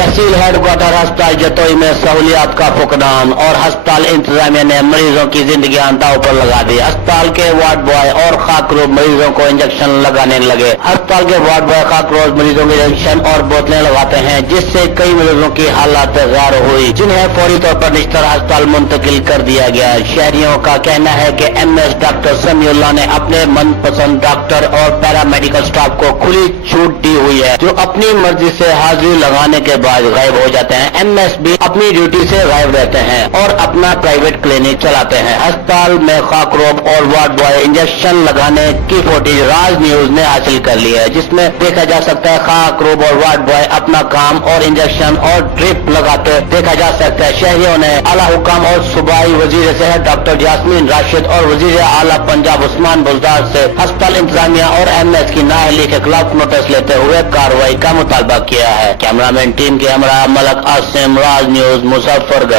तहसील headquarter अस्पताल जतोई में सहूलियात का फुकदान और अस्पताल इंतजामिया ने मरीजों की जिंदगी दांव पर लगा दी। अस्पताल के वार्ड बॉय और खाकरोब मरीजों को इंजेक्शन लगाने लगे। अस्पताल के वार्ड बॉय खाकरोब मरीजों को इंजेक्शन और बोतलें लगाते हैं, जिससे कई मरीजों की हालत गैर हुई, जिन्हें फौरी तौर पर निश्तर अस्पताल मुंतकिल कर दिया गया। शहरियों का कहना है कि MS डॉक्टर समीउल्लाह ने अपने मनपसंद डॉक्टर और पैरामेडिकल स्टाफ को खुली छूट दी हुई है, जो अपनी मर्जी से हाजिरी लगाने के बाद गायब हो जाते हैं। MS भी अपनी ड्यूटी से गायब रहते हैं और अपना प्राइवेट क्लिनिक चलाते हैं। अस्पताल में खाकरोब और वार्ड बॉय इंजेक्शन लगाने की फुटेज राज न्यूज ने हासिल कर ली है, जिसमें देखा जा सकता है खाकरोब और वार्ड बॉय अपना काम और इंजेक्शन और ड्रिप लगाते देखा जा सकता है। शहरियों ने आला हुकाम और सूबाई वजीर सेहत डॉक्टर यास्मीन राशिद और वजीर आला पंजाब उस्मान बुजदार से अस्पताल इंतजामिया और MS की नाअहली के खिलाफ नोटिस लेते हुए कार्रवाई का मुतालबा किया है। कैमरामैन टीम के हमरा मलक आसिम, राज न्यूज, मुजफ्फरगढ़।